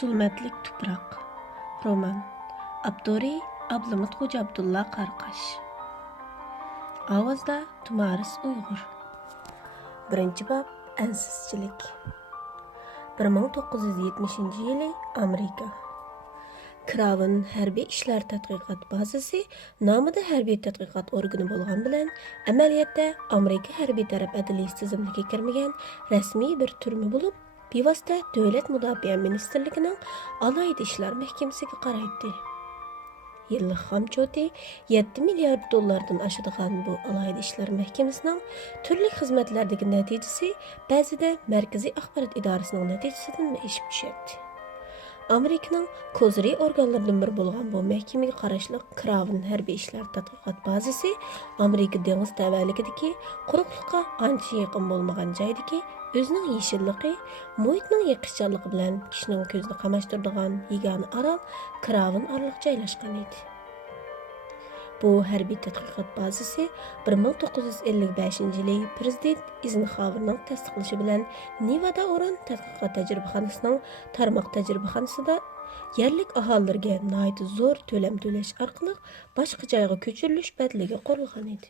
Zulmetlik Tuprak Roman Abduri Ablamut Xo'ja Abdulla Qarqash Ovozda Tumaris Uyg'ur Birinchi bob Ansizchilik 1970-yili Amerika Kraven Harbiy ishlar tadqiqot bazasi nomida harbiy tadqiqot organi bo'lgan bilan amaliyotda Amerika harbiy taraf adliy tizimiga kirmagan rasmiy bir turma bo'lib, bevosita Davlat Mudofaa Ministerligining alohida ishlar mahkamasiga qaraydi. Yillik xomchoti 7 milliard dollardan oshadigan bu alohida ishlar mahkamasining turli xizmatlardagi natijasi ba'zida Markaziy axborot idorasining natijasidan eshib tushadi. Amerikaning kozri organlaridan biri bo'lgan bu mahkamaga qarashli Kraven harbiy ishlar tadqiqot bazasi Amerika dengiz tavalligidagi quruqlikqa ancha yaqin bo'lmagan joydagi o'zining yeshilligi, muhitning yiqishchanligi bilan kishining ko'zini qamashtiradigan yagona orol Kraven oraliq joylashgan edi. Bu harbiy tadqiqot bazasi 1955-yili Prezident Eisenhowerning tasdiqlashi bilan Nevada uran tadqiqot tajribaxonasining tarmoq tajribaxonasida yerlik aholilarga nihoyat zo'r to'lam to'lash orqali boshqa joyga ko'chirilish badaliga qurilgan edi.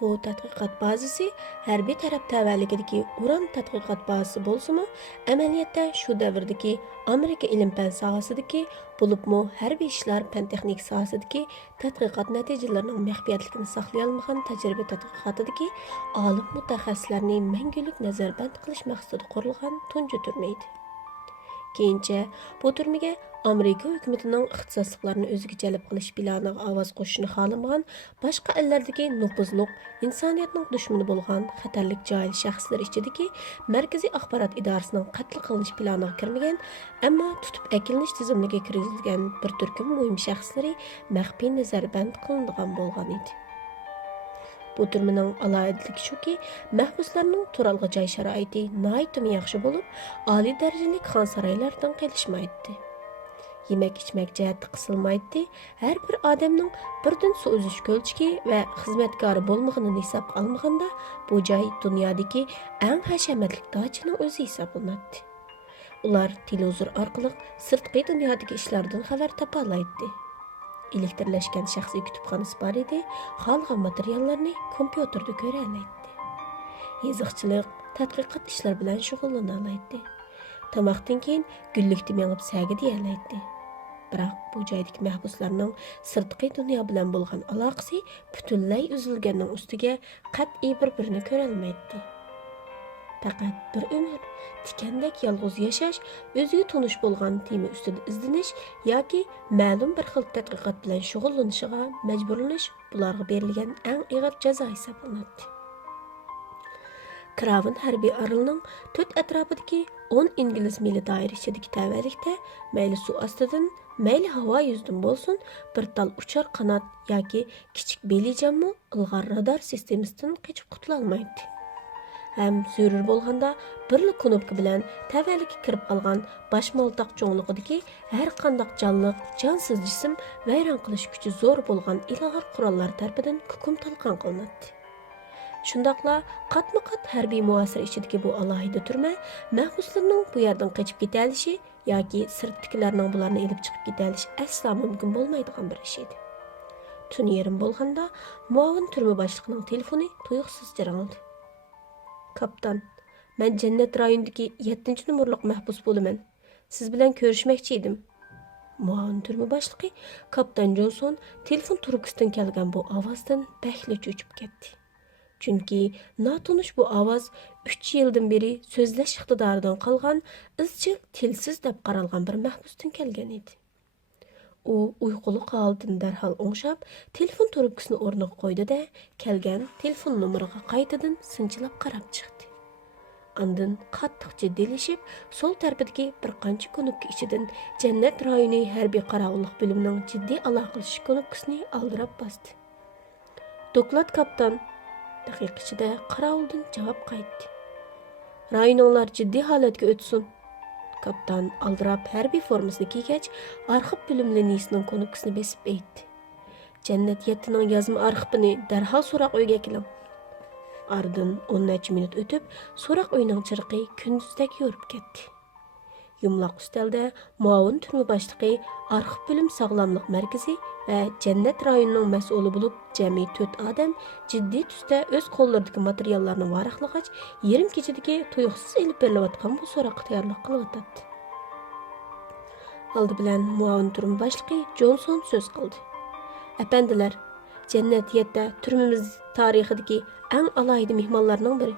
Bu tadqiqot bazasi harbiy taraf tavalligidagi uran tadqiqot bazasi bo'lsa-mu, amaliyotda shu davrdagi Amerika ilm-fan sohasidagi bo'libmi harbiy ishlar fan-texnik sohasidagi tadqiqot natijalarining maxfiyatligini saqlay olmagan tajriba tadqiqotidagi olim mutaxassislarni mangulik nazarband qilish maqsadida qurilgan tunji turma edi. Keyincha bu turmaga Amerika hukumatining ixtisosliklarini o'ziga jalb qilish planiga ovoz qo'shishni xohlamagan boshqa ellardagi nupuzliq, insoniyatning dushmani bo'lgan xatarlik jahil shaxslar ichidagi Markaziy axborot idorasining qatl qilinish planiga kirmagan, ammo tutib akilinish tizimiga kiritilgan bir turkum muhim shaxslari maxfiy nazarband qilinadigan bo'lgan edi. Bu turmaning alohidaligi shuki, mahbuslarning turalg'i joy sharoiti nihoyat yaxshi bo'lib, oliy darajali xon saroylardan qilishmaydi. Yemek-ichmek jihatda qisilmaydi. Har bir odamning birdan suv uzish ko'lchiki va xizmatkori bo'lmaganini hisobga olmaganda, bu joy dunyodagi eng hashamatli dojning o'zi hisoblanadi. Ular televizor orqali sirtqi dunyodagi ishlardan xabar topa oladi. Elektrlashgan shaxsiy kutubxonasi bor edi, xohlagan materiallarni kompyuterda ko'ra oladi. Yoziqchilik, tadqiqot ishlar bilan shug'ullana oladi. Tamoqdan keyin gullikda mengib saga deya oladi. Biroq bu joydagi mahbuslarning sirtqi dunyo bilan bo'lgan aloqasi butunlay uzilganning ustiga qat'iy bir-birini ko'ra olmaydi. Faqat bir umr tikandek yolg'iz yashash, o'ziga tonish bo'lgan tema ustida izdinish yoki ma'lum bir xil tadqiqot bilan shug'ullanishiga majburlanish bularga berilgan eng og'ir jazo hisoblanadi. Kraven harbiy orolining to'rt atrofidagi 10 ingliz mili doira ichidagi tavallikda mayli suv ostidan, mayli havo yuzidan bo'lsin, bir tal uchar qanot yoki kichik belijanmi ilg'or radar sistemasidan qochib qutula olmaydi. Ham zarur bo'lganda birli knopka bilan tavallikka kirib qolgan boshmaltoq cho'nlig'idagi har qanday jonliq, jonsiz jism vayron qilish kuchi zo'r bo'lgan ilg'or qurollar tarafidan hukm talqon qilinadi. Shundaqla qatma-qat harbiy muasir ichidagi bu alohida turma mahbuslarning bu yerdan qochib ketalishi yoki sirtdagilarning bularni elib chiqib ketalishi aslo mumkin bo'lmaydigan bir ish edi. Tun yarim bo'lganda muavin turma boshlig'ining telefoni tuyuqsiz jiringladi. Kaptan, men Jannat rayonidagi 7-nomerlik mahbus bo'laman. Siz bilan ko'rishmoqchi edim. Muavin turma boshlig'i Kaptan Johnson telefon trubkasidan kelgan bu ovozdan bahli cho'chib ketdi. Chunki notanish bu ovoz 3 yildan beri so'zlash iqtidoridan qolgan izchil tilsiz deb qaralgan bir mahbusdan kelgan edi. U uyquli holdan darhol o'ngshab, telefon trubkasini o'rniga qo'ydi-da, kelgan telefon nomeriga qaytadan sinchilab qarab chiqdi. Andin qattiq jiddiylasib, sol tarafidagi bir qancha knopka ichidan Jannat rayoni harbiy qorovullik bo'limining jiddiy aloqalash knopkasini aldirab bosdi. Doklad kaptan daqiqa ichida qorovuldan javob qaytdi. Rayonlar jiddiy holatga o'tsin. Kaptan aldirab harbiy formasini kiygach, arxiv bo'lim liniyasining knopkasini besib aytdi. Jannat 7ning yozma arxivini darhol so'roq uyga keling. Ardın 10 necha minut o'tib, so'roq uyining chirqi kunduzdek yorib ketdi. Yumlaq üstəldə muavin türmə başlığı, arxiv bölüm sağlamlıq mərkəzi və Cənnət rayonunun məsulü olub cəmi 4 adam ciddi tüstə öz qollarındakı materiallarını varaqlığaç, yerim keçidiki tuyuqsuz elib berilayotgan bu so'roqqa tayyorlik qilyotdi. Aldı bilan muavin türmə başlığı Johnson söz qildi. Əpəndilər, Cənnət 7 türmimiz tarixidagi eng alayida mehmonlarning biri.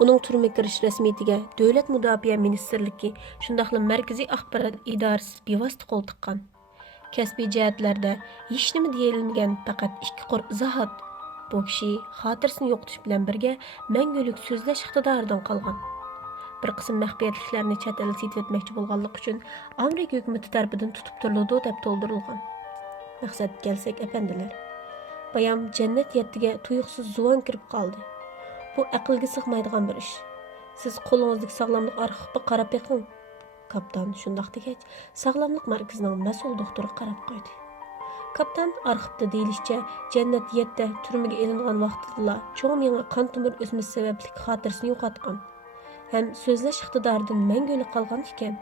Onun türmə kirish rasmiyatiga Davlat Mudofaa Ministerligi, shundaqla Markaziy axborot idorasi bevosita qo'l tiqqan. Kasbiy jihatlarda hech nima deyilmagan faqat 2 qor izohat. Bu kishi xotirasini yo'qotish bilan birga mangulik so'zlash iqtidoridan qolgan. Bir qism maxfiyatliklarni chet elga setib etmoqchi bo'lganlik uchun Amerika hukumati tarafidan tutib turildi deb to'ldirilgan. Maqsadga kelsak, apandilar, bayam Jannat 7ga tuyuqsiz zuvon kirib qoldi. Bu aqlga sig'maydigan bir ish. Siz qo'lingizdagi sog'lomlik arxiviga qarab beqing. Kapitan shundoq degach, sog'lomlik markazining mas'ul doktori qarab qo'ydi. Kapitan arxivda deyilishicha, Jannat 7 turmaga ilingan vaqtida cho'ng miya qon tomir o'smasi sababli xotirasini yo'qotgan. Ham so'zlash iqtidoridan mangulik qolgan ekan.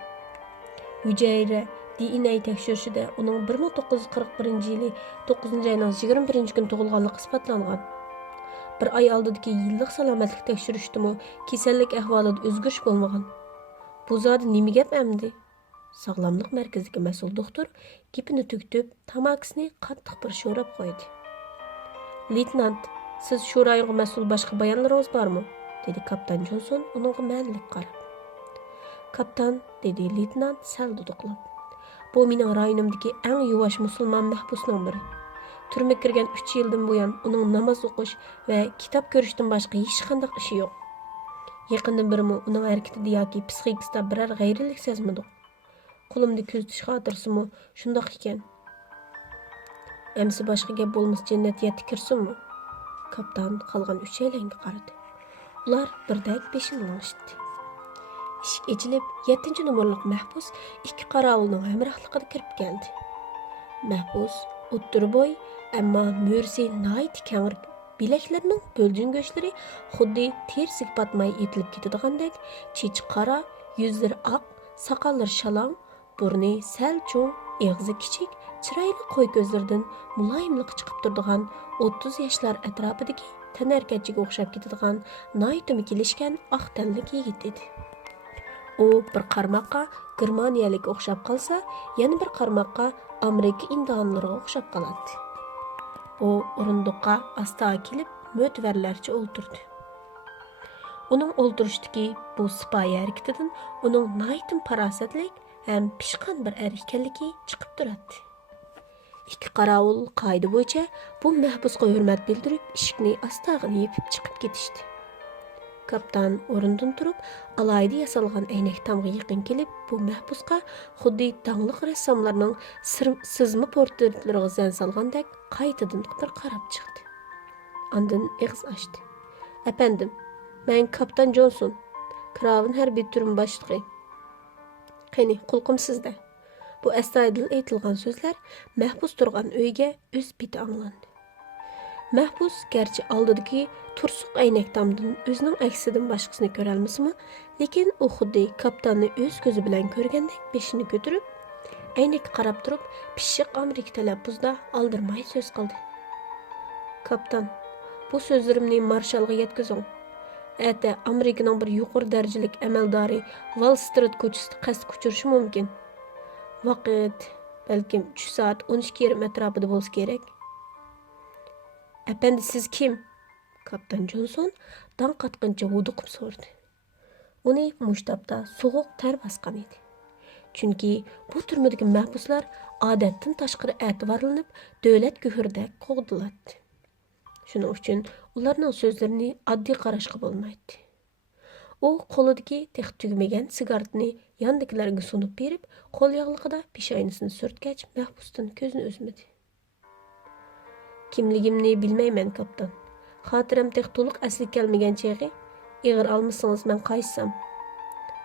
Hujayra DNA tekshirishida uning 1941-yili 9-oyning 21-kuni tug'ilganligi isbotlangan. Bir ay oldidagi yillik salomatlik tekshirishdimi kasallik ahvolida o'zgarish bo'lmagan. Bu zodi nima gap endi? Sog'lomlik markazidagi mas'ul doktor gapini tugtib, tamakisini qattiq bir sho'rab qo'ydi. Leytenant, siz shu rayonga mas'ul boshqa bayonlaringiz bormi? Dedi kapitan Johnson uningga ma'nlik qarab. Kapitan, dedi leytenant sal duduqlab. Bu mening rayonimdagi eng yuvosh musulmon mahbusning biri. Turma kirgan 3 yildan buyon uning namoz o'qish va kitob ko'rishdan boshqa hech qanday ishi yo'q. Yaqindan birimi uning harakatida yoki psixikasida biror g'ayrilik sezmadik. Qo'limda kuzatish xotirasimi shundoq ekan. Emsi boshqa gap bo'lmas Jannat 7 kirsinmi? Kapitan qolgan 3 aylanga qaradi. Ular birdak beshini olishdi. Eshik ochilib, 7-nomerlik mahbus 2 qorovulning hamrohligida kirib keldi. Mahbus o'ttir bo'y, ammo mo'rsi nihoyat kangir, bilaklarining bo'ljin go'shtlari xuddi tersiga patmay etilib ketadigandak, chechi qora, yuzlari oq, soqollari shalong, burni sal cho'ng, og'zi kichik, chiroyli qo'y ko'zlaridan muloyimlik chiqib turadigan 30 yoshlar atrofidagi tanarkachiga o'xshab ketadigan noyitimi kelishgan oq tanli yigit edi. U bir qarmoqqa Germaniyalik o'xshab qolsa, yana bir qarmoqqa Amerika indonlariga o'xshab qoladi. U o'rindiqqa asta kelib, mo'tvarlarcha o'ltirdi. Uning o'ltirishdagi bu sipoyi harakatidan uning noytim farosatlik ham pishqan bir er ekanligi chiqib turadi. 2 qorovul qoida bo'yicha bu mahbusga hurmat bildirib, eshikni astag'ini yepib chiqib ketishdi. Kapitan o'rnidan turib, alayda yasalgan aynak tamga yaqin kelib, bu mahbusga xuddi dangliq rassomlarning sizma portretlariga zan solgandek qaytadan bir qarab chiqdi. Ondan og'iz ochdi. "Apandim, men kapitan Johnson, Kravin harbiy turma boshlig'i. Qani, qulqim sizda." Bu astoydil aytilgan so'zlar mahbus turgan uyga o'z piti anglandi. Mahbus garchi oldidagi tursuq aynak tamdan o'zining aksidan boshqasini ko'ra olmasmi, lekin u xuddi kapitanni o'z ko'zi bilan ko'rgandek beshini ko'tarib, aynakka qarab turib, pishiq Amerika talaffuzda aldirmay so'z qildi. "Kapitan, bu so'zlarimni marshalga yetkazing. Ata Amerikaning bir yuqori darajalik amaldori Wall Street ko'chasida qasd ko'chirishi mumkin. Vaqt balkim 3 soat 12:20 atrofida bo'lsa kerak." "Efendi, siz kim?" Kapitan Johnson dan qatqancha vuduqib so'radi. Uni mushtabda so'g'uq ter bosgan edi. Chunki bu turmadagi mahbuslar odatdan tashqari e'tiborlanib, davlat guhurdek qo'g'diladi. Shuning uchun ularning so'zlarini oddiy qarashga bo'lmaydi. U qo'lidagi tex tugmagan sigaretni yandagilarga sunib berib, qo'l yog'lig'ida peshoynasini surtgach, mahbusdan ko'zini uzmadi. "Kimligimni bilmayman, kapitan. Xotiram tex to'liq asli kelmagan cheg'i, ig'ir olmasangiz men qaysam."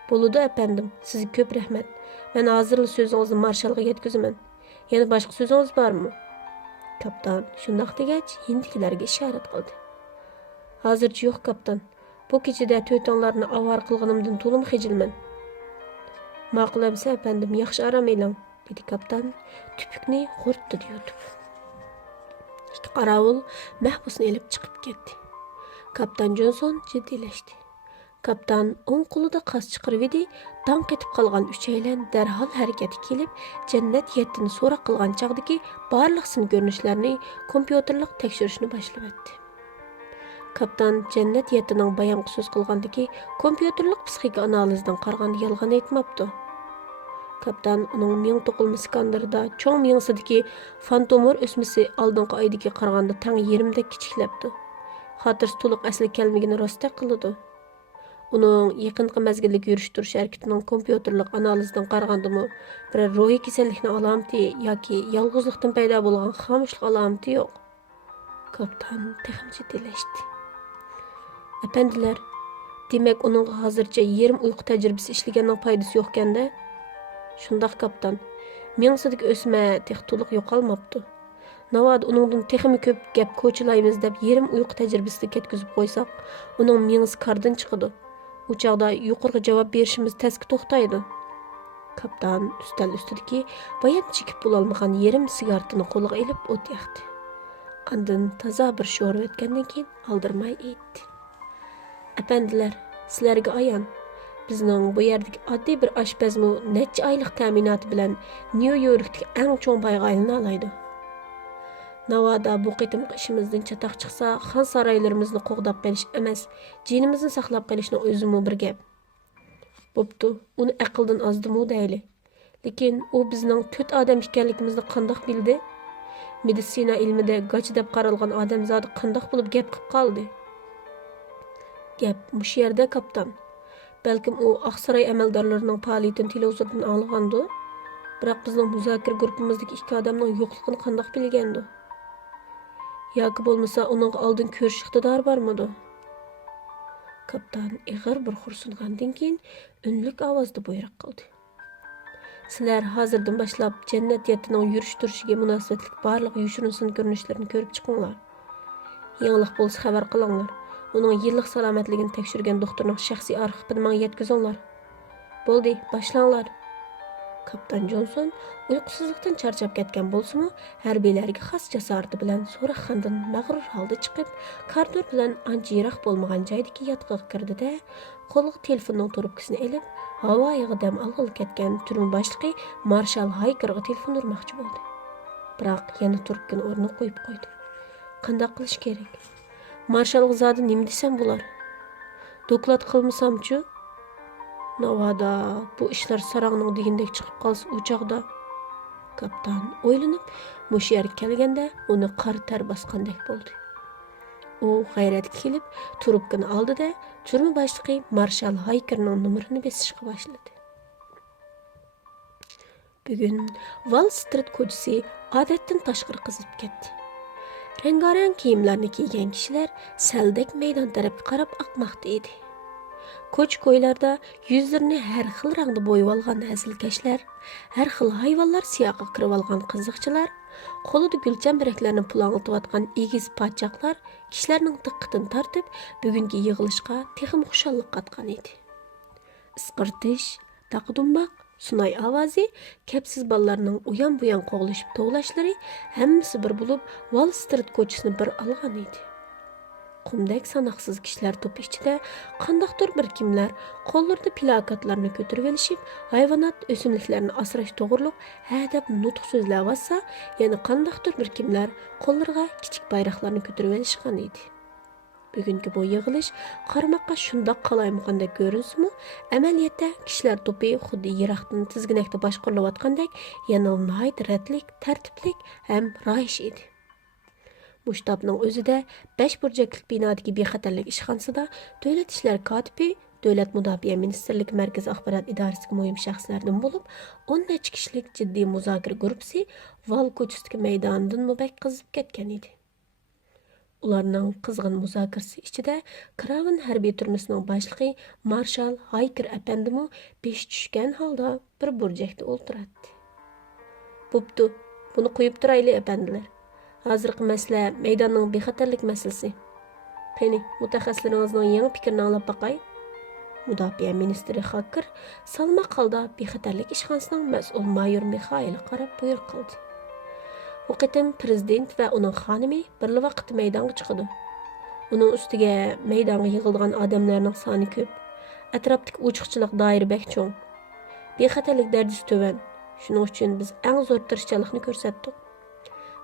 "Bo'ludi, apandim. Sizga ko'p rahmat. Men hozirla so'zingizni marshalga yetkazaman. Yana boshqa so'zingiz bormi?" Kapitan shundoq degach, hindikilarga ishorat qildi. "Hozircha yo'q, kapitan. Bu kechada to'ytonlarni avvar qilganimdan to'lim xijilman. Ma'qulamsa efendim, yaxshi aram eling, dedi kapitan tüpükni g'urtdi yutib. İki qaravul mahbusni elib chiqib ketdi. Kapitan Johnson jiddiylashdi. Kapitan o'ng qo'lida qas chiqarib edi, danq etib qolgan uchaylan darhol harakatga kelib, Jannat 7ni so'roq qilgan chog'dagi barliq sin ko'rinishlarni kompyuterlik tekshirishni boshladi. Kapitan Jannat 7ning bayonga so'z qilgandagi kompyuterlik psixika analizidan qaraganda yolg'on aytmabdi. Kapitan uning ming to'qilma skanderida cho'ng mingsidagi fantomor o'smisi oldingi oydagi qaraganda tang yerimdek kichiklabdi. Xotirasi to'liq asli kelmagini rost qildi. Uning yaqinqi mazgillik yurish turish harakatining kompyuterlik analizidan qaragandimi, bir ruhiy kasallikning alomati yoki yolg'izlikdan paydo bo'lgan xomushlik alomati yo'q. Kapitan texnik jiddiylashdi. Apandilar, demak uning hozircha yerim uyqu tajribasi ishlaganning foydasi yo'q ekanda? Shundoq kapitan, mingsidagi o'sma tex to'liq yo'qolmabdi. Navoda uningdan texmi ko'p gap ko'chilaymiz deb yerim uyqu tajribasini ketkizib qo'ysak, uning mingsi kardan chiqadi. U chog'da yuqoriga javob berishimiz tasga to'xtaydi. Kapitan ustal ustidagi bayan chekib bo'lolmagan yerim sigaretini qo'liga ilib o't yoqdi. Andin toza bir sho'r o'tgandan keyin aldirmay aytdi. Apandilar, sizlarga ayon, bizning bu yerdagi oddiy bir oshpazmi necha oylik ta'minoti bilan Nyu-Yorkdagi eng cho'ng boyga aylana oladi. Navoda bu qitimqi ishimizdan chatoq chiqsa, xon saroylarimizni qo'g'dab qolish emas, jinimizni saqlab qolishning o'zimi bir gap. Bo'pti, uni aqldan ozdimi deyli. Lekin u bizning 4 odam ekanligimizni qandoq bildi? Meditsina ilmida g'ach deb qaralgan odam zodi qandoq bo'lib gap qilib qoldi? Gap mush yerda kapitan. Balkim u Oqsaroy amaldorlarining faoliyatini televizordan anglagandi. Biroq bizning muzokara guruhimizdagi 2 odamning yo'qligini qandoq bilgandi? Yoki bo'lmasa uning oldin ko'rish iqtidori bormidi? Kapitan ig'ir bir xursungandan keyin unlik ovozda buyruq qildi. Sizlar hozirdan boshlab Jannat 7ning yurish turishiga munosabatli barliq yushirinsin ko'rinishlarini ko'rib chiqinglar. Yangilik bo'lsa xabar qilinglar. Uning yillik salomatligini tekshirgan doktorning shaxsiy arxivini menga yetkazinglar. Bo'ldi, boshlanglar. Kapitan Johnson uyqusizlikdan charchab ketgan bo'lsa-mu, harbiylarga xos jasorati bilan so'roqxonadan mag'rur holda chiqib, koridor bilan ancha yiroq bo'lmagan joydagi yotqiga kirdi-da, qo'liga telefonning trubkasini olib, havoyiga dam olg'ili ketgan turma boshlig'i marshal Haykerga telefon urmoqchi bo'ldi. Biroq yana trubkani o'rniga qo'yib qo'ydi. Qanday qilish kerak? Marshalga zodi nima desam bo'lar? Doklad qilmasam-chi? Navoda bu ishlar sarangning degandek chiqib qolsa u chog'da kapitan o'ylanib, mush yerga kelganda uni qor tar bosgandek bo'ldi. U g'ayratga kelib, trubkani oldi-da, turma boshlig'i marshal Haykerning nomerini besishga boshladi. Bugun Wall Street ko'chasi odatdan tashqari qizib ketdi. Rengarang kiyimlarni kiygan kishilar saldek maydon tarafga qarab oqmoqda edi. Ko'ch-ko'ylarda yuzlarini har xil rangda bo'yab olgan hazilkashlar, har xil hayvonlar siyoqqa kirib olgan qiziqchilar, qo'lida gulchambaraklarni pulanglatayotgan egiz podshohlar kishilarning diqqatini tortib, bugungi yig'ilishga texim xushallik qatgan edi. Isqirtish, taqdumboq, sunay ovozi, kapsiz bolalarning uyon-buyon qo'g'lashib tovlashlari hammasi bir bo'lib Wall Street ko'chasini bir olgan edi. Qumdek sanoqsiz kishilar to'pi ichida qandoqdir bir kimlar qo'llarida plakatlarni ko'tarib olishib, hayvonot o'simliklarni asrash to'g'riliq hadab nutq so'zlab olsa, yana qandoqdir bir kimlar qo'llariga kichik bayroqlarni ko'tarib olishgan edi. Bugungi bu yig'ilish qarmoqqa shundoq qalaymagandek ko'rinsa-mu, amaliyotda kishilar to'pi xuddi yiroqdan tizginakda boshqarilayotgandek, yana nihoyat ratlik, tartiblik ham royish edi. Mushtabning o'zida 5 burchakli binodagi bexatarlik ishxonasida davlat ishlar kotibi, davlat mudofaa ministrligi markaziy axborot idorasiga muhim shaxslardan bo'lib, 10 necha kishilik jiddiy muzokara guruhi Val ko'chasidagi maydondan mubak qizib ketgan edi. Ularning qizg'in muzokarasi ichida Kraven harbiy turmasining boshlig'i marshal Hayker apandimi besh tushgan holda bir burchakda o'ltiradi. Bo'pti, buni qo'yib turayli apandilar. Hozirgi masala maydonning bexatarlik masalasi. Qani, mutaxassislaringizning yangi fikrini anglab boqay. Müdafiə ministri Hacker salmaq halda bexatarlik ishxonasining mas'ul mayor Mixail qarab buyruq qildi. Bu qitim prezident va uning xonimi bir vaqt maydonga chiqadi. Uning ustiga maydonga yig'ilgan odamlarning soni ko'p. Atrofdagi ochiqchilik doiri bek cho'ng. Bexatarlik darajasi tuvan. Shuning uchun biz eng zo'r tirishchilikni ko'rsatdik.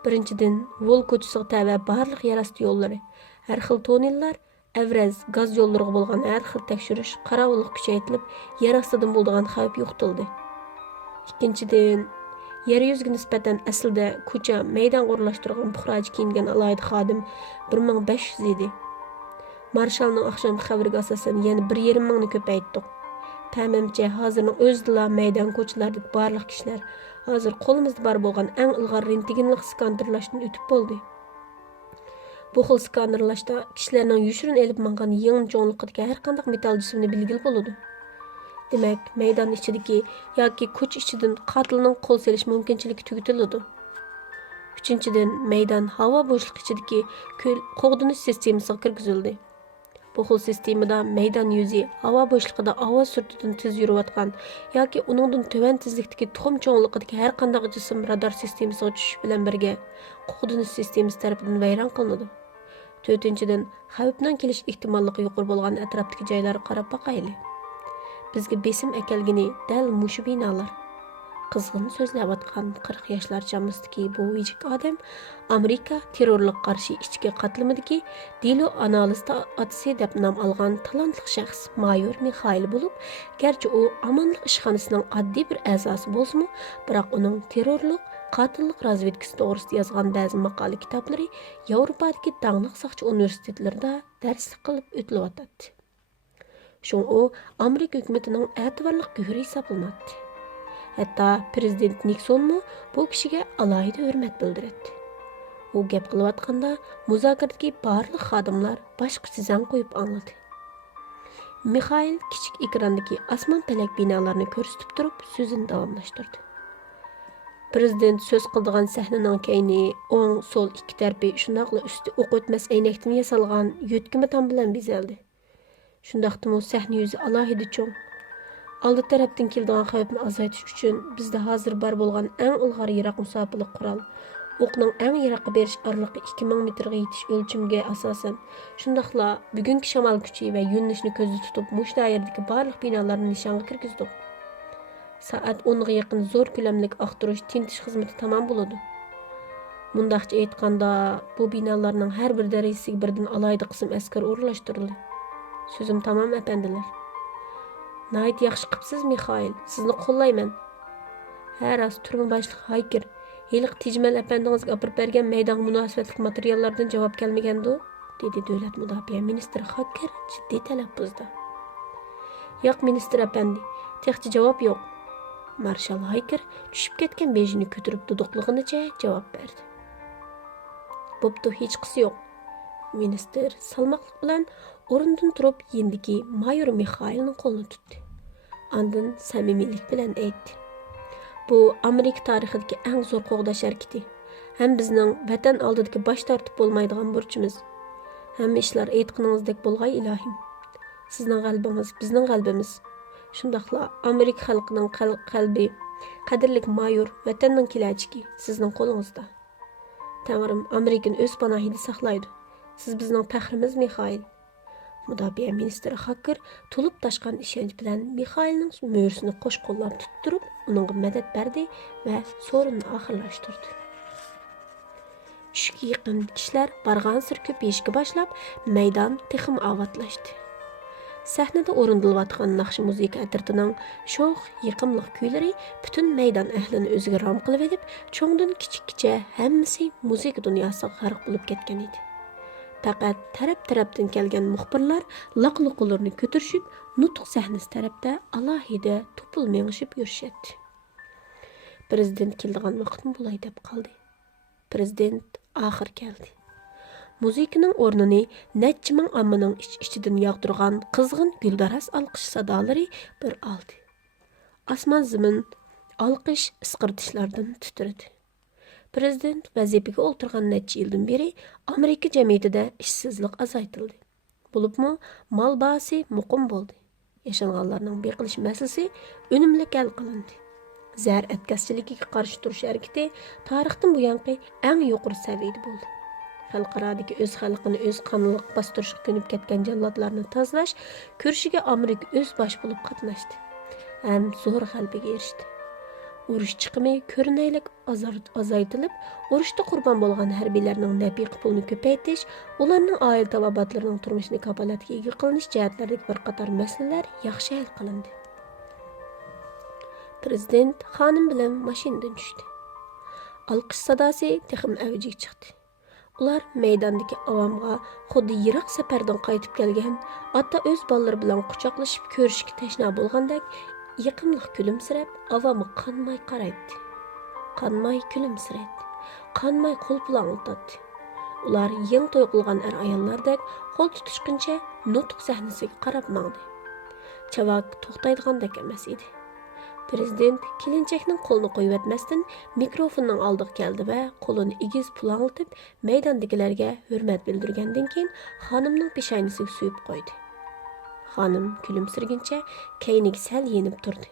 Birinchidan, Vol ko'chasiga tava barliq yerasti yo'llari, har xil tonellar, avraz, gaz yo'llariga bo'lgan har xil tekshirish, qarovullik kuchaytirilib, yer ostidan bo'lgan xavf yo'qtildi. Ikkinchidan, yer yuziga nisbatan aslida ko'cha maydon o'rlashtirgan puhraji kiyingan alayda xodim 1500 edi. Marshalning oqshom xabariga asosan yana 1,5 mingni ko'paytdik. Ta'mimcha hozirning o'zida maydon ko'chalardagi barliq kishilar hozir qo'limizda bor bo'lgan eng ilg'or rentgenlik skanerlashdan o'tib bo'ldi. Bu xil skanerlashda kishilarning yushurin elib mangan yeng cho'nliqdagi har qanday metall jismini bilgil bo'ladi. Demak, maydon ichidagi yoki ko'cha ichidan qotilning qo'l selish mumkinchiligi tugatiladi. Uchinchidan, maydon havo bo'shliqi ichidagi qo'g'dinish sistemasiga kirgizildi. Bu xil sistemada maydon yuzi havo bo'shliqida ovoz sur'atidan tez yurayotgan yoki uningdan tuvan tezlikdagi tuxum cho'nliqidagi har qanday jism radar sistemasiga tushish bilan birga qo'g'dinish sistemasi tarafidan vayron qilinadi. To'rtinchidan, xavfning kelish ehtimolligi yuqori bo'lgan atrofdagi joylarga qarab boqaylik. Bizga besim akelgini dal mushu binolar. Qizg'in so'zlayotgan 40 yoshlar chamasidagi bu vijik odam Amerika terrorlik qarshi ichki qatlamidagi Dilo analizda otasi deb nom olgan talantli shaxs mayor Mixail bo'lib, garchi u amonlik ishxonasining oddiy bir a'zosi bo'lsa-mu, biroq uning terrorlik qotillik razvedkasi to'g'risida yozgan ba'zi maqola kitoblari Yevropadagi tangliq soqchi universitetlarida darslik qilib o'tilyotdi. Shun u Amerika hukumatining e'tiborli guhri hisoblanadi. Hatta prezident Niksonmu bu kishiga alohida hurmat bildirdi. U gap qilayotganda muzokaradagi barliq xodimlar boshqa chizan qo'yib angladi. Mixail kichik ekrandagi osmon palak binolarni ko'rsatib turib so'zini davomlashtirdi. Prezident so'z qildigan sahnaning kayni o'ng, so'l ikki tarafi shundaqla usti o'q o'tmas aynakdan yasalgan yo'tkimi tom bilan bezaldi. Shundaqdimi sahna yuzi alohida cho'ng. Aldı tarafdan keldigan xavfni azaytish uchun bizda hozir bor bo'lgan eng ilg'or yiroq musofirlik qurol, o'qning eng yiroqqa berish orliqi 2000 metrga yetish o'lchimiga asosan, shundaqla bugungi shamol kuchi va yo'nalishni ko'zda tutib, mush doiradagi barliq binolarni nishonga kirgizdik. Soat 10 ga yaqin zo'r ko'lamlik aqtirish tintish xizmati tamom bo'ladi. Mundaqcha aytganda, bu binolarning har bir darajasiga birdan alayda qism askar o'rlashtirildi. So'zim tamom apandilar. Nayt yaxshi qipsiz Mixail, sizni qo'llayman. Ha, rost turma boshliq Haykir, yiliq Tijmal apandingizga olib bergan maydon munosabatli materiallardan javob kelmagandi, dedi davlat mudofaa ministri Haykir jiddiy talaffuzda. Yo'q ministr apandi, texchi javob yo'q. Marshal Haykir tushib ketgan bejini ko'tarib duduqlig'icha javob berdi. Bo'pti, hech qisi yo'q. Ministr salmoqlik bilan o'rnidan turib yendiki mayor Mixailning qo'lini tutdi. Andin samimiylik bilan aytdi. Bu Amerika tarixidagi eng zo'r qo'g'dash harakati. Ham bizning vatan oldidagi bosh tortib bo'lmaydigan burchimiz. Hamma ishlar aytganingizdek bo'lg'ay ilohim. Sizning qalbingiz bizning qalbimiz. Shundaqla Amerika xalqining qalbi, qadrlik mayor, vatanning kelajagi sizning qo'lingizda. Tangrim Amerikani o'z panohida saqlaydi. Siz bizning faxrimiz Mixail. Mudofaa ministri Hacker to'lib toshgan ishonch bilan Mixailning mo'rsini qo'sh qo'llab tuttirib, uningga madad berdi va so'rinni oxirlashtirdi. Tushga yaqin kishilar bargan sir ko'payishga boshlab, maydon texim avatlashdi. Sahnada o'rindilayotgan naqshi muzika atritining sho'x, yiqimliq kuylari butun maydon ahlini o'ziga rom qilib edib, cho'ngdan kichikcha hammasi muzika dunyosiga g'arq bo'lib ketgan edi. Faqat taraf-tarafdan kelgan muxbirlar laqliqlarni ko'tarishib, nutq sahnasi tarafda alohida to'pul mengishib yurishadi. Prezident keldigan vaqtni bo'lay deb qoldi. Prezident oxir keldi. Muzikaning o'rnini necha ming ommaning ichidan yog'dirgan qizg'in guldaras olqish sadolari bir oldi. Osmon zimin olqish isqirtishlardan titradi. Prezident vazifaga o'tirgan necha yildan beri Amerika jamiyatida ishsizlik azaytildi. Bo'libmi, mol bahsi muqim bo'ldi. Yashanğanlarning beqilish masalasi önümlük hal qilindi. Zər ətkəsçiligiga qarşı turuş hərəkəti tarixdan bu yanqı ən yuqori səviyyədə bo'ldi. Xalqaradagi o'z xalqini o'z qonliq bostirishga ko'nib ketgan jallodlarni tozalash kurshiga Amerika o'z bosh bo'lib qatnashdi. Ham zo'r g'alabaga erishdi. Urush chiqimi ko'rinaylik azaytilib, urushda qurbon bo'lgan harbiylarning nafiqa pulini ko'paytirish, ularning oila tabobatlarining turmushini kafolatga ega qilinish jihatlaridagi bir qator masalalar yaxshi hal qilindi. Prezident xonim bilan mashinadan tushdi. Alqish sadosi texim avjiga chiqdi. Ular maydondagi avomga xuddi yiroq safardan qaytib kelgan, ota o'z bolalari bilan quchoqlashib ko'rishga tashna bo'lgandek yaqinliq kulimsirab, avomga qanmay qaraydi. Qanmay kulimsiraydi. Qanmay qo'l bilan o'tadi. Ular yeng to'y qilgan ayollardek qo'l tutishguncha nutq sahnasiga qarab mangdi. Chavak to'xtaydigandek emas edi. Prezident kelinchakning qo'lini qo'yib etmasdan mikrofonning oldiga keldi va qo'lini egiz pulanglatib maydondagilarga hurmat bildirgandan keyin xonimning peshonasiga suyib qo'ydi. Xonim kulimsirguncha kayniga sal yenib turdi.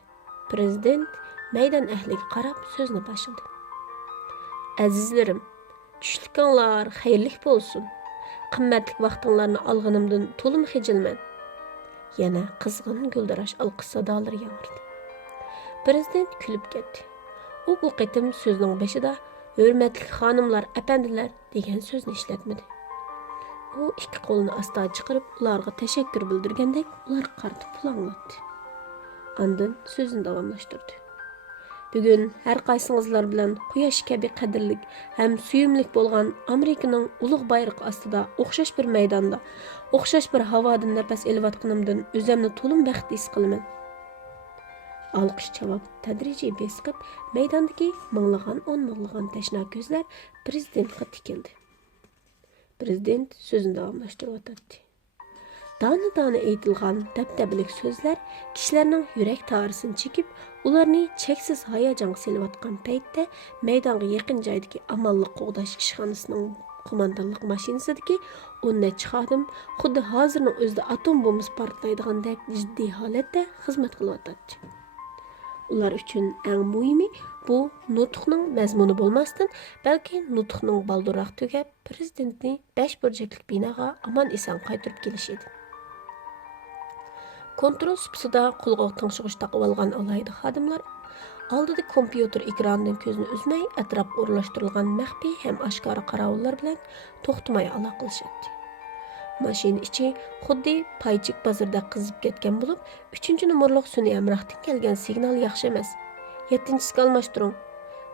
Prezident maydon ahliga qarab so'zni boshladi. Azizlarim, tushlikinglar xayrli bo'lsin. Qimmatli vaqtinglarni olganimdan to'lim xijilman. Yana qizg'in guldarash alqish sadolari yangradi. Prezident kulib ketdi. U bu qitim so'zning boshida hurmatli xonimlar, apandilar degan so'zni ishlatmadi. U ikki qo'lini asta chiqarib, ularga tashakkur bildirgandek, ularga qaratib pulanglatdi. Ondan so'zini davomlashtirdi. Bugun har qaysingizlar bilan quyosh kabi qadrlik ham suyumlik bo'lgan Amerikaning ulug' bayrog'i ostida o'xshash bir maydonda, o'xshash bir havodan nafas olayotganimdan o'zimni to'lim baxtli his qilaman. Alqish javob tadrijiy besqib maydondagi minglagan tashna ko'zlar prezidentga tikildi. Prezident so'zini davomlashtirib o'tdi. Dana aytilgan dabdabalik so'zlar kishilarning yurak torisini chekib, ularni cheksiz hayajonga selayotgan paytda maydonga yaqin joydagi amalliq qo'g'dash ishxonasining qo'mondonlik mashinasidagi 10 necha xodim xuddi hozirning o'zida atom bombasi portlaydigandek jiddiy holatda xizmat qilyotdi. Ular uchun eng muhimi bu nutqning mazmuni bo'lmasdan, balki nutqning balduroq tugab, prezidentni 5 burchakli binoga omon-eson qaytarib kelish edi. Kontrol supsida qo'lga tingshig'ish taqib olgan alayda xodimlar oldida kompyuter ekranidan ko'zini uzmay atrof o'rlashtirilgan maxfiy ham oshkora qarovullar bilan to'xtamay aloqalashadi. Mashina ichi xuddi paychik bozorda qizib ketgan bo'lib, 3-nomerlik sun'iy amroqdan kelgan signal yaxshi emas. 7-siga almashtiring.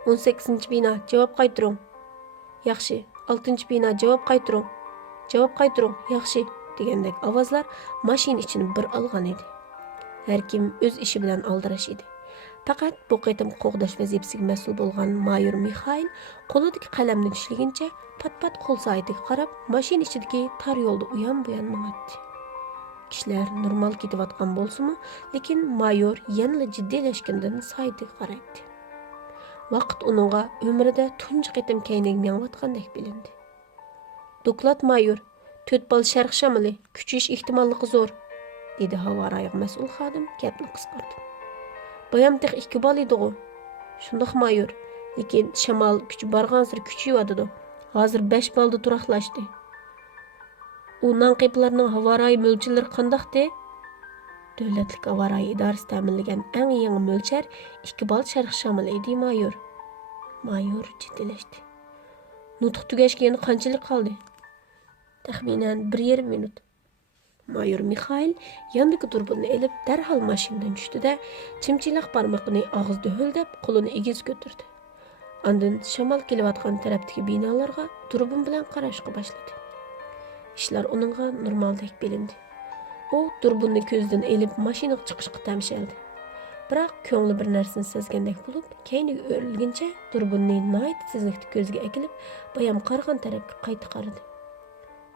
18-bino javob qaytaring. Yaxshi. 6-bino javob qaytaring. Javob qaytaring. Yaxshi degandek ovozlar mashina ichini bir olgan edi. Har kim o'z ishi bilan aldirash edi. Faqat bu qitim qo'g'dash vazifasiga mas'ul bo'lgan mayor Mixail qo'lidagi qalamni tishlaguncha pat-pat qo'l soatiga qarab, mashina ichidagi tor yo'lda uyon-buyon mangadi. Kishilar normal ketayotgan bo'lsa-mu, lekin mayor yanada jiddiylashgandan soatiga qaraydi. Vaqt uningga umrida tunji qitim kayniga mengayotgandek bilindi. Doklad mayor, 4 bal sharq shamoli, kuchish ehtimolligi zo'r, dedi havorayiq mas'ul xodim gapni qisqartib. Bayamtiq 2 bal edi-ku. Shundoq mayor, lekin shamol kuchi barg'ansir kuchayadi. Hozir 5 balda turaqlashdi. U nanqiblarning havorayi mo'lchillari qandaqdi? Davlatlik havorayi idorasi ta'minlagan eng yangi mo'lchar 2 bal sharq shamoli edi mayor. Mayor jiddilashdi. Nutq tugashga yana qanchalik qoldi? Taxminan 1,5 minut. Mayor Mixail yandagi turbunni elib darhol mashinadan tushdi-da, chimchiloq barmoqini og'izda ho'ldab, qo'lini egiz ko'tardi. Ondan shamol kelayotgan tarafdagi binolarga turbun bilan qarashga boshladi. Ishlar uningga normaldek bilindi. U turbunni ko'zdan elib mashinaga chiqishga tamshaldi. Biroq ko'ngli bir narsani sezgandek bo'lib, keyniga o'rilguncha turbunni nihoyat tezlikda ko'zga ekilib, bayam qargan tarafga qayta qaradi.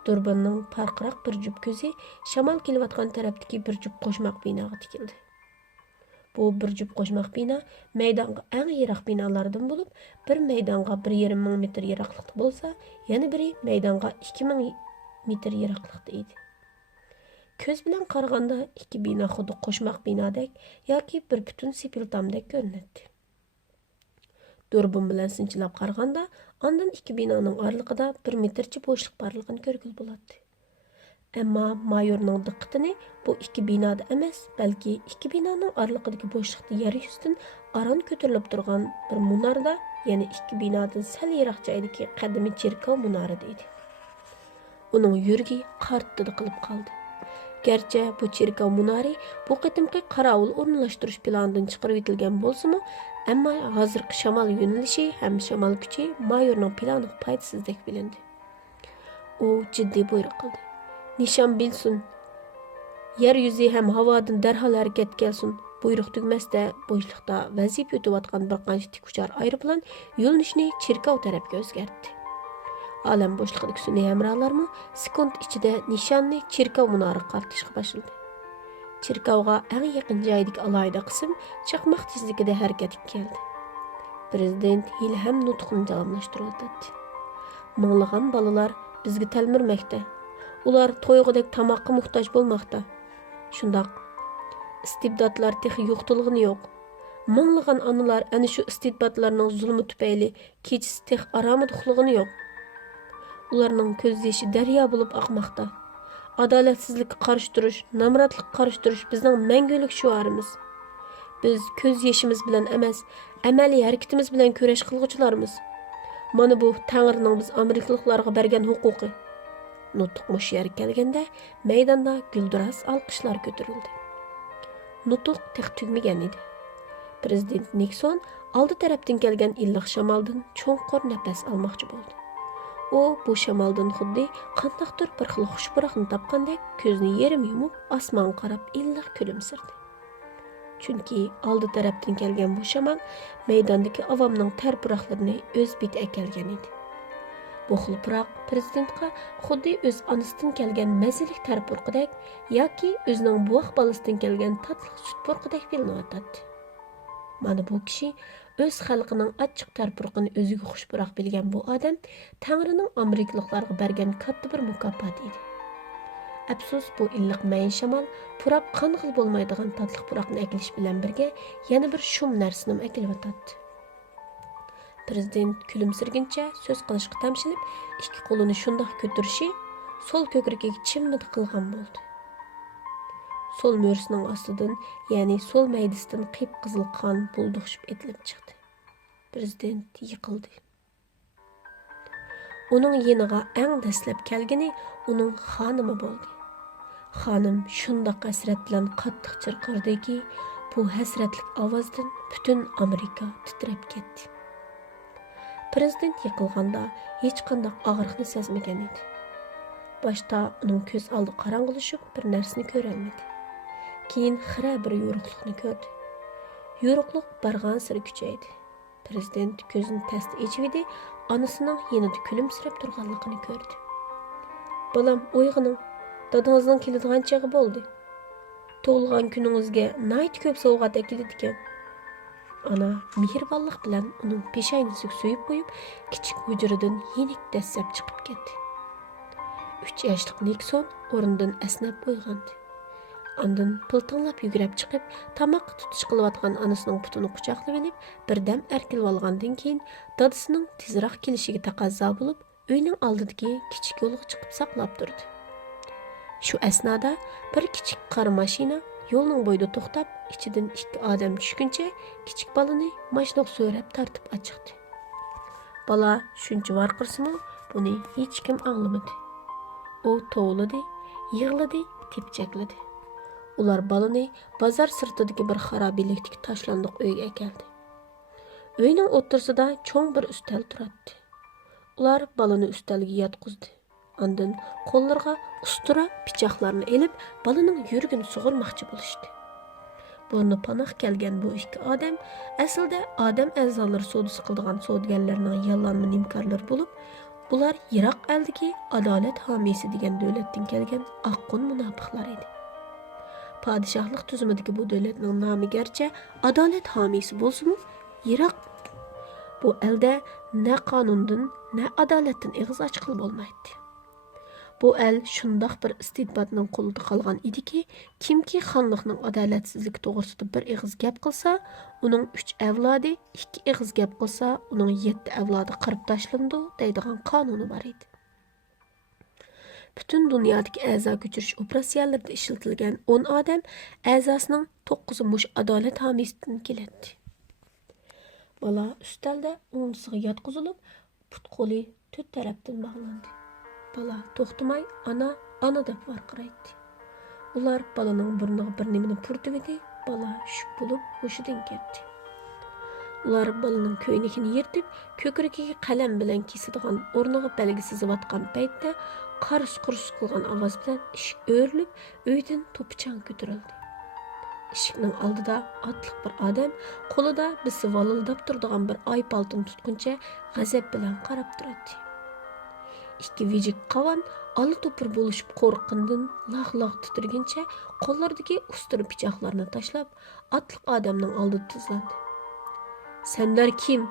Turbunning parqiroq bir jup ko'zi shamol kelayotgan tarafdagi bir jup qo'shmoq binoga tikildi. Bu bir jup qo'shmoq bino maydonga eng yiroq binolardan bo'lib, bir maydonga 1,5 ming metr yiroqlikda bo'lsa, yana biri maydonga 2 ming metr yiroqlikda edi. Көз bilan qaraganda ikki bino xuddi qo'shmoq binodek yoki bir butun sepiltamdek ko'rinadi. Durbun bilan sinchilab qaraganda, ondan ikki binoning oralig'ida 1 metrcha bo'shliq borligini ko'rgil bo'ladi. Ammo mayorning diqqatini bu ikki binoda emas, balki ikki binoning oralig'idagi bo'shliqda yer yuzidan aron ko'tarilib turgan bir munorda, ya'ni ikki binodan sal yiroq joydagi qadimiy cherkov munorida edi. Uning yuragi qartdi qilib qoldi. Gerçi bu cherkov munori bu qatimqi qarovul o'rnlashtirish planidan chiqarib etilgan bo'lsa-mu, ammo hozirgi shamol yo'nalishi ham shamol kuchi mayorning planiga foydasizdek bilindi. U jiddiy buyruq qildi. Nishon bilsin. Yer yuzi ham havodan darhol harakat kelsin. Buyruq tugmasda bo'shliqda vazifa o'tayotgan bir qancha tikuchar aeroplan yo'lnishni cherkov tarafga o'zgartdi. Alam boşluqdaki sun'iy hamrohlarmi sekund ichida nishonni cherkov munoriga qaratishga boshladi. Cherkovga eng yaqin joydagi alohida qism chaqmoq tezligida harakatga keldi. Prezident ilham nutqini davomlashtirdi. Minglagan bolalar bizga talmirmoqda. Ular to'yg'idek tamoqqa muhtoj bo'lmoqda. Shundoq istibdodlar texi yo'qtilg'ini yo'q. Minglagan onalar ana shu istibdodlarning zulmi tufayli kechasi tex aromida uxlag'ini yo'q. Ularning ko'z yoshi daryo bo'lib oqmoqda. Adolatsizlikka qarshi turish, nomrodlikka qarshi turish bizning mangulik shuarimiz. Biz ko'z yoshimiz bilan emas, amaliy harakatimiz bilan kurash qilg'uchilarmiz. Mana bu Tangrining biz amerikaliklarga bergan huquqi. Nutq mush yer kelganda maydonda gulduras olqishlar ko'tarildi. Nutq tex tugmagan edi. Prezident Nikson oldi tarafdan kelgan illiq shamoldan cho'nqur nafas olmoqchi bo'ldi. U bu shamoldan xuddi qandaqdir bir xil xushburoqni topgandek ko'zni yerim yumib osmonga qarab illiq kulimsirdi. Chunki oldi tarafdan kelgan bu shamol maydondagi avomning tarpuroqlarini o'z betiga kelgan edi. Bu xil puroq prezidentga xuddi o'z onasidan kelgan mazalik tarpurqidek yoki o'zining buvoq bolasidan kelgan tatli sut purqidek bilinayotdi. Mana bu kishi o'z xalqining achchiq tarpurqini o'ziga xushburoq bilgan bu odam Tangrining amerikaliklarga bergan katta bir mukofot edi. Afsus, bu illiq mayin shamol purab qanqil bo'lmaydigan tatli puroqni akilish bilan birga yana bir shum narsani akilayotdi. Prezident kulimsirguncha so'z qilishga tamshilib, ikki qo'lini shundoq ko'tirishi sol ko'kragiga chimnida qilgan bo'ldi. Sol mo'risining ostidan, ya'ni sol maydasidan qip-qizil qon bulduqshib etilib chiqdi. Prezident yiqildi. Uning yeniga eng dastlab kelgani uning xonimi bo'ldi. Xonim shundoq hasrat bilan qattiq chirqirdiki, bu hasratlik ovozdan butun Amerika titrab ketdi. Prezident yiqilganda hech qanday og'riqni sezmagan edi. Boshda uning ko'z oldi qorong'ilashib, bir narsani ko'ra olmadi. Keyin xira bir yo'riqlikni ko'rdi. Yo'riqlik barg'an siri kuchaydi. Prezident ko'zini tasti echivdi, onasining yenida kulimsirab turganligini ko'rdi. "Bolam, uyg'oning. Dadangizning keladigan chog'i bo'ldi. Tug'ilgan kuningizga nayt ko'p sovg'at keldi ekan." Ana mehribonlik bilan uning peshaynisiga so'yib qo'yib, kichik hujradan yenik dastlab chiqib ketdi. 3 yoshli Nikson o'rnidan asnab uyg'ondi. Ondan piltinglab yugurib chiqib, tamoq tutish qilayotgan onasining putini quchoqlab olib, birdam erkilib olgandan keyin dadasining tezroq kelishiga taqozo bo'lib, uyning oldidagi kichik yo'lga chiqib saqlab turdi. Shu asnoda bir kichik qora mashina yo'lning bo'yida to'xtab, ichidan 2 odam tushguncha kichik bolani mashinaga so'rab tartib chiqdi. Bola shuncha varqirsimi, buni hech kim anglamadi. U tovladi, yig'ladi, tepchakladi. Ular balani bozor sirtidagi bir xarobelikdagi tashlandiq uyga keldi. Uyning o'rtasida cho'ng bir ustal turardi. Ular balani ustalga yotqizdi. Ondan qo'llariga ustura pichoqlarni elib, balaning yuragini sug'urmoqchi bo'lishdi. Burni panoh kelgan bu ikki odam aslida odam a'zolari savdosi qiladigan savdogarlarning yollanma nimkorlari bo'lib, bular Iroq eldagi adolat homiysi degan davlatdan kelgan oqqon munofiqlar edi. Padişahlık tuzumidagi bu davlatning nomi garchi adolat homiysi bo'lsa-mu, Iroq bu elde ne qonundan, ne adolatdan ig'iz ochqil bo'lmaydi. Bu el şundaq bir istidbatning qo'lida qolgan ediki, kimki xonliqning adolatsizligi to'g'risida bir ig'iz gap qilsa, uning 3 avlodi, 2 ig'iz gap qilsa, uning 7 avlodi qirib tashlandi deydigan qonuni bor edi. Bütün dünyadaki a'zo ko'chirish operatsiyalarida ishlatilgan 10 odam a'zosining 9'i mush adolat homiysidan keladi. Bola ustalda o'ngisiga yotqizilib, put-qo'li 4 tarafdan bog'landi. Bala to'xtamay ana deb varqiraydi. Ular balaning burniga bir nimani purtibdi, bala shuk bo'lib hushidan ketdi. Ular balaning ko'ynagini yirtib, ko'kragiga qalam bilan kesadigan o'rniga belgi sızıvatgan paytda qars-qurs qilgan ovoz bilan eshik o'rilib, uydan to'pchang ko'tarildi. Eshikning oldida otliq bir odam qo'lida bisi valildab turadigan bir oy paltini tutguncha g'azab bilan qarab turadi. İki vijik qavan alı topur bo'lishib qo'rqqandan laq-laq titirguncha qo'llaridagi ustur pichoqlarni tashlab, otliq odamning oldida tizlandi. "Senlar kim?"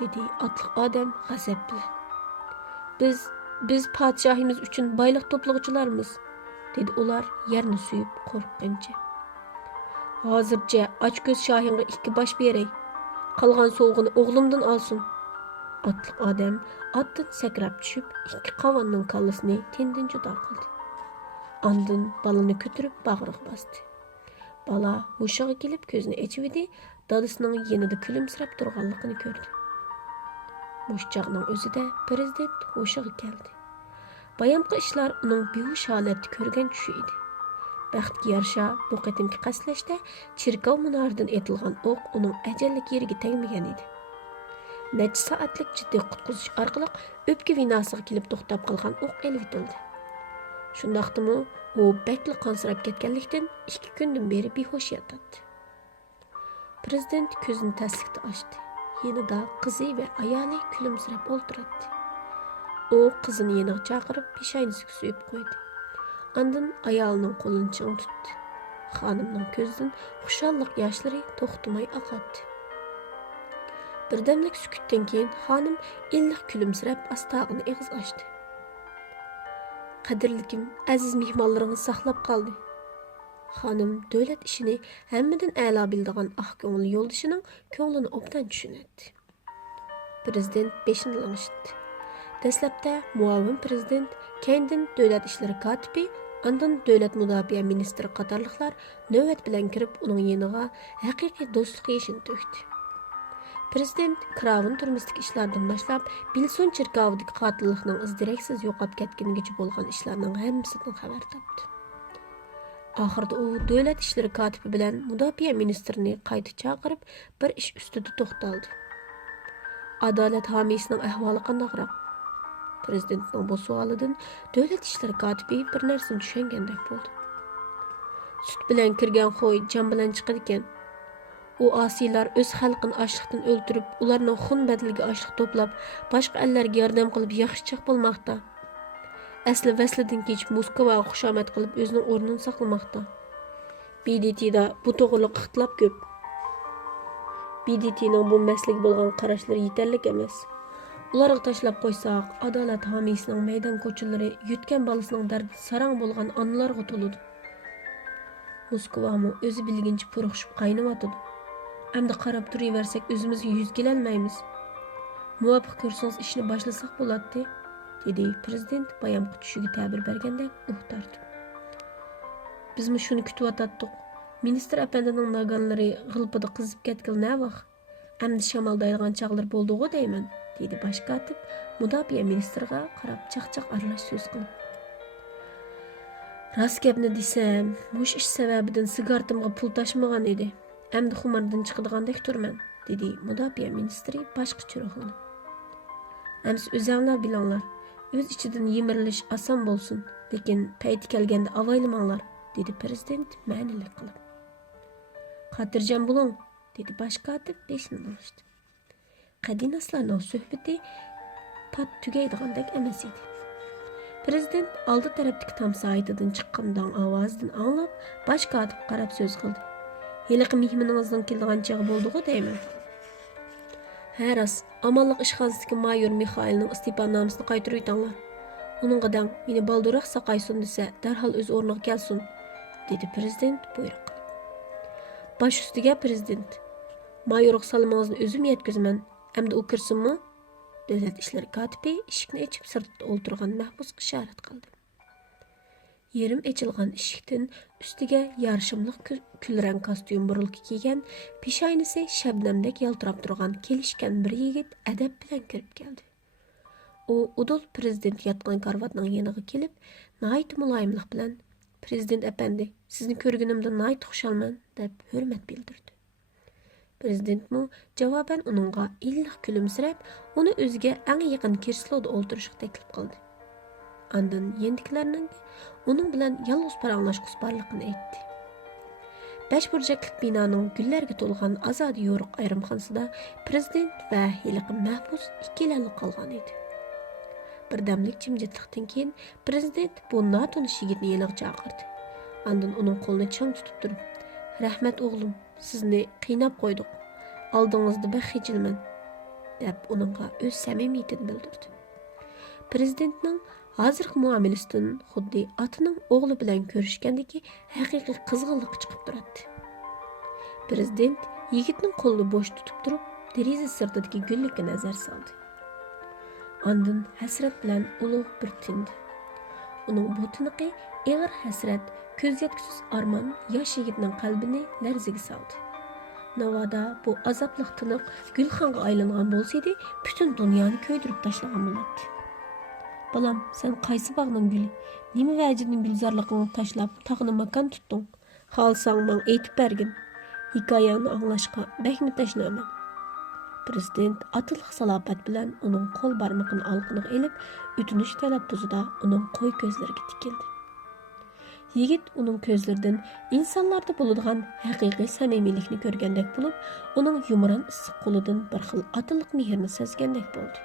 dedi otliq odam g'azab bilan. Biz podshohimiz uchun boylik to'plag'uchilarmiz, dedi ular yerni suyib qo'rqqancha. "Hozircha ochko'z shohinga 2 bosh beray. Qolgan sovg'ini o'g'limdan olsin." Otliq odam atdan sakrab tushib, 2 qavanning kallasini tendan judo qildi. Ondan balani ko'tarib bag'riga bosdi. Bala hushiga kelib ko'zini ochibdi, dadasining yanida kulimsirab turganligini ko'rdi. Mush chog'ning o'zida prezident hushiga keldi. Bayamqi ishlar uning behush holatda ko'rgan tushi edi. Baxtga yarasha bu qatimki qaslashda chirkov minoridan etilgan o'q uning ajallik yeriga tegmagan edi. Necha soatlik jiddiy qutqizish orqali o'pka vinosiga kelib to'xtab qolgan o'q elvitildi. Shundaqdimi u bakli qansirab ketganlikdan 2 kundan beri behush yotadi. Prezident ko'zini taslikda ochdi. Yanida qizi va ayoli kulimsirab o'ltiradi. U qizini yeniga chaqirib peshoynasiga suyib qo'ydi. Ondan ayolining qo'lini ching tutdi. Xonimning ko'zidan xushallik yoshlari to'xtamay oqadi. Birdamlik sukutdan keyin xonim illiq kulimsirab astag'ini eg'iz ochdi. "Qadrlikim, aziz mehmonlaringiz saqlab qoldi." Xonim davlat ishini hammadan a'lo biladigan oq ko'ngil yo'ldoshining ko'nglini obdan tushunadi. Prezident beshini lang'ishdi. Dastlabda muavin prezident, keyindan davlat ishlari kotibi, ondan davlat mudofaa ministri qatorliqlar navbat bilan kirib uning yeniga haqiqiy do'stlik yeshini to'kdi. Prezident Kravin turmushdagi ishlardan boshlab Bilson chirkovidagi qotillikning izdiraksiz yo'qolib ketganigacha bo'lgan ishlarning hammasidan xabar topdi. Oxirida u davlat ishlari kotibi bilan mudofaa ministrini qayta chaqirib bir ish ustida to'xtaldi. Adolat homiysining ahvoli qandaqroq? Prezidentning bu savolidan davlat ishlari kotibi bir narsani tushungandek bo'ldi. Sut bilan kirgan qo'y jon bilan chiqadi ekan. U asiylar o'z xalqini ochliqdan o'ltirib, ularning xun badliga ochliq to'plab, boshqa ellarga yordam qilib yaxshichoq bo'lmoqda. Asli vaslidan kechib Moskvaga xushomad qilib o'zining o'rnini saqlamoqda. BDT'da bu to'g'riliq ixtilof ko'p. BDT'ning bu masalaga bo'lgan qarashlari yetarlik emas. Ularga tashlab qo'ysak, adolat homiysining maydon ko'chalari yutgan bolasining dardi sarang bo'lgan onalarga to'ladi. Moskvami o'zi bilgincha puruqshib qaynayotdi. Endi qarab turaversak o'zimizga yuz kelolmaymiz. Muvofiq ko'rsangiz ishni boshlasak bo'ladi, dedi prezident bayamqi tushiga ta'bir bergandek o'xtardi. Bizmi shuni kutyotdik. Ministr apandining nagonlari g'ilpida qizib ketgan navaq. Endi shamoldaydigan chaqlar bo'ldi-ku deyman, dedi bosh kotib mudofaa ministriga qarab chaqchaq aralash so'z qilib. Rost gapni desam, mush ish sababidan sigartamga pul tashmagan edi. Endi xumardan chiqadigandek turman, dedi mudofaa ministri boshqacha ruhlanib. Endi o'zinglar bilinglar, o'z ichidan yimirilish oson bo'lsin, lekin payti kelganda avaylamanglar, dedi prezident ma'nili qilib. Xotirjam bo'ling, dedi bosh kotib beshini olishdi. Qadinaslarning suhbati pat tugaydigandek emas edi. Prezident oldi tarafdagi tamsoyitidan chiqqandan ovozdan anglab, bosh kotib qarab so'z qildi. "Heliqi mehmoningizdan kelgan chog'i bo'ldi-ku deyman." "Ha, rost, amonlik ishxonasidagi mayor Mixailning iste'fonomasini qaytarib o'tinglar. Uningga dang meni balduroq saqaysun desa, darhol o'z o'rniga kelsin, dedi prezident buyruq qilib. Baş ustiga prezident, mayorluq salmoningizni o'zim yetkazaman. Endi u kirsinmi? Davlat ishlari kotibi eshikni ochib sirtda o'ltirgan mahbusga ishorat qildi. Yerim ochilgan eshikdan ustiga yarshimliq kulrang kostyum burulki kiygan, peshoynasi shabnamdek yaltirab turgan kelishgan bir yigit adab bilan kirib keldi. U udul prezident yotgan karvatning yoniga kelib, nayt muloyimlik bilan "Prezident efendi, sizni ko'rganimdan nayt xushalman" deb hurmat bildirdi. Prezidentmu javoban uningga illiq kulimsirab, uni o'ziga eng yaqin kirslada o'ltirishga taklif qildi. Andan yendiklarning uning bilan yolg'iz paranglashqus borligini aytdi. 5 burchaklik binoning gullarga to'lgan azod yo'riq ayrimxonasida prezident va hiliqi mahbus ikkilanib qolgan edi. Birdamlik jimjitlikdan keyin prezident bu notanish yigitni yeniga chaqirdi. Andan uning qo'lini chang tutib turib, "Rahmat o'g'lim, sizni qiynab qo'ydik. Oldingizda baxijilman" deb uningga o'z samimiyatini bildirdi. Prezidentning hozirgi muomalasidan xuddi otaning o'g'li bilan ko'rishgandagi haqiqiy qizg'inlik chiqib turadi. Prezident yigitning qo'lini bo'sh tutib turib, deraza sirtidagi gullikka nazar soldi. Ondan hasrat bilan ulug' bir tindi. Uning bu tiniqi ig'ir hasrat, ko'z yetkisiz armon yosh yigitning qalbini larzaga soldi. Navoda bu azobli tiniq gulxonga aylangan bo'lsaydi, butun dunyoni ko'ydirib tashlagan bo'ladi. Balam, sen qaysi bog'ning guli? Nima vajining gulzorligini tashlab, tog'ni makon tutding? Xolsang men aytib bergin. Hikoyangni anglashga bakmi tashnaman. Prezident atılıq salafat bilan uning qo'l barmoqini olqiniga elib, o'tinish talaffuzida uning qo'y ko'zlariga tikildi. Yigit uning ko'zlaridan insonlarda bo'ladigan haqiqiy samimiylikni ko'rgandek bo'lib, uning yumron issiq qo'lidan bir xil atılıq mehrni sezgandek bo'ldi.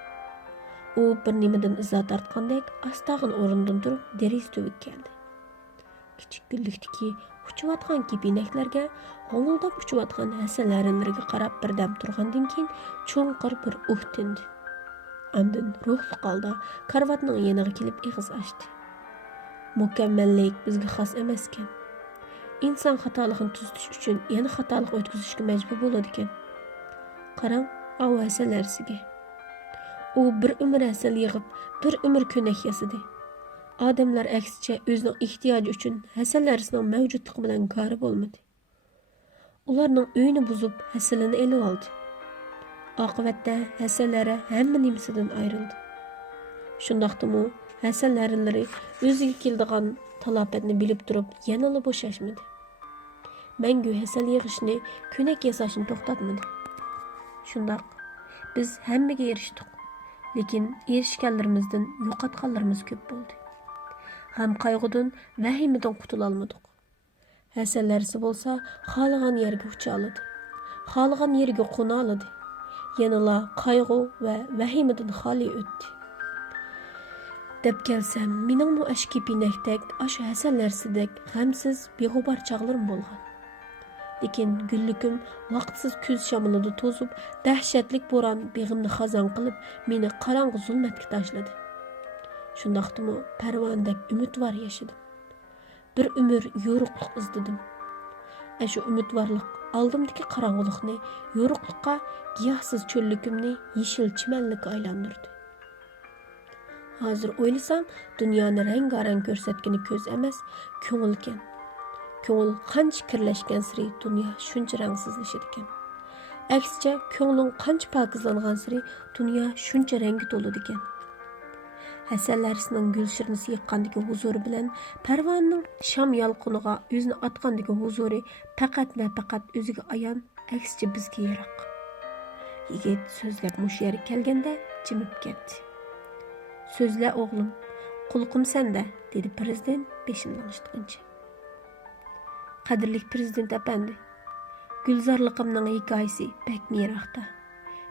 U bir nimadan izo tortgandek astag'in o'rnidan turib deraza tubiga keldi. Kichik gullikdagi uchayotgan kepinaklarga, g'o'ng'ildab uchayotgan hasanlarinlarga qarab birdam turgandan keyin cho'nqir bir tindi. Andin ruhli holda karvatning yoniga kelib ig'iz ochdi. Mukammallik bizga xos emas ekan. Inson xatoligini tuzatish uchun yana xatolik o'tkazishga majbur bo'ladi ekan. Qarang, av hasanlarsiga. U bir umr asal yig'ib, bir umr ko'nak yasadi. Odamlar aksicha o'zining ehtiyoji uchun hasanlarisining mavjudligi bilan kori bo'lmadi. Ularning uyini buzib, hasalini elib oldi. Oqibatda hasanlari hamma nimasidan ayrildi. Shundaqdimi, hasanlari o'ziga keldigan talofatni bilib turib, yanala bo'shashmadi. Mangu hasal yig'ishni, ko'nak yasashni to'xtatmadi. Shundaq, biz hammaga erishdik. Lekin erishganlarimizdan yo'qotganlarimiz ko'p bo'ldi. Ham qayg'udan, vahimadan qutula olmadik. Hasanlarisi bo'lsa, xohlagan yerga ucha oladi. Xohlagan yerga qo'na oladi. Yanala qayg'u va vahimadan xoli o'tdi. Deb kelsam, mening bu ashki pinakdek, ashu hasanlarsidek g'amsiz, beg'ubar chog'larim bo'lgan. Lekin gullikim vaqtsiz kuz shamolida to'zib, dahshatlik bo'ron beg'imni xazon qilib, meni qorong'u zulmatga tashladi. Shundaqdimi, parvondek umidvor yashadim. Bir umr yo'riqlik izladim. Shu umidvorlik oldimdagi qorong'ulikni yo'riqlikqa, giyohsiz cho'llikimni yeshil chimanlikka aylantirdi. Hozir o'ylasam, dunyoni rang-barang ko'rsatgani ko'z emas, ko'ngil ekan. Ko'ngil qancha kirlashgan siri dunyo shuncha rangsizlashadi ekan. Aksicha, ko'ngling qancha pokizlangan siri dunyo shuncha rangi to'ladi ekan. Hasanlarisining gulshirnisi yiqqandagi huzuri bilan parvonning sham yolqiniga o'zini otgandagi huzuri faqat o'ziga ayon, aksicha bizga yiroq. Yigit so'zlab mush yerga kelganda jimib ketdi. "So'zla o'g'lim, qulqim senda", dedi prezident beshini g'ishtirgancha. Qadrli prezident efendi, gulzorliqimning hikoyasi pek yiroqda.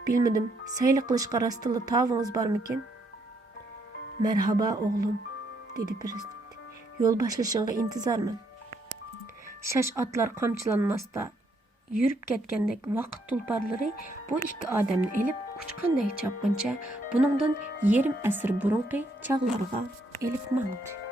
Bilmadim, sayli qilishga rostilla tavıngiz bormikin? "Merhaba o'g'lim", dedi prezident. "Yo'l boshlashingga intizorman." Shash otlar qamchilanmasda yurib ketgandek vaqt tulparlari bu ikki odamni elib uchqandek chopqincha buningdan yarim asr burunqi chog'larga Elif Mant.